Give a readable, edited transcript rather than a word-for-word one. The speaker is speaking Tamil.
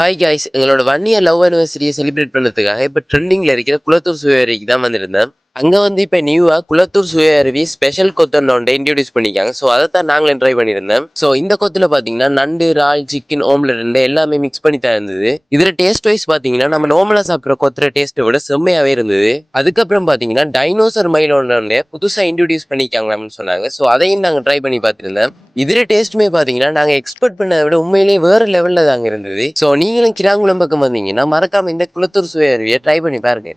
ஹாய் காய்ஸ், எங்களோட 1 இயர் லவ் அனிவர்சரியை செலிப்ரேட் பண்ணதுக்காக இப்போ ட்ரெண்டிங்ல இருக்கிற குளத்தூர் சுவை அருவிக்கு தான் வந்திருந்தேன். அங்க வந்து இப்போ நியூவா குளத்தூர் சுவை அருவி ஸ்பெஷல் கொத்தன்னு ஒன்று இன்ட்ரடியூஸ் பண்ணிக்காங்க. ஸோ அதை தான் நாங்களும் ட்ரை பண்ணியிருந்தேன். ஸோ இந்த கொத்துல பார்த்தீங்கன்னா நண்டு, இறால், சிக்கன், ஓம்லெட் ரெண்டு எல்லாமே மிக்ஸ் பண்ணி தான் இருந்தது. இதுல டேஸ்ட் வைஸ் பார்த்தீங்கன்னா நம்ம நார்மலா சாப்பிட்ற கொத்துற டேஸ்ட்டை விட செம்மையாவே இருந்தது. அதுக்கப்புறம் பார்த்தீங்கன்னா டைனோசர் மயில் ஒன்று புதுசாக இன்ட்ரடியூஸ் பண்ணிக்காங்கன்னு சொன்னாங்க. ஸோ அதையும் நாங்கள் ட்ரை பண்ணி பார்த்துருந்தேன். இதுல டேஸ்ட்டுமே பாத்தீங்கன்னா நாங்க எக்ஸ்பெக்ட் பண்ணதை விட உண்மையிலேயே வேற லெவல்ல தாங்க இருந்தது. ஸோ நீங்களும் கிராங்குளம் பக்கம் வந்தீங்கன்னா மறக்காம இந்த குளத்தூர் சுவை அருவியை ட்ரை பண்ணி பாருங்க.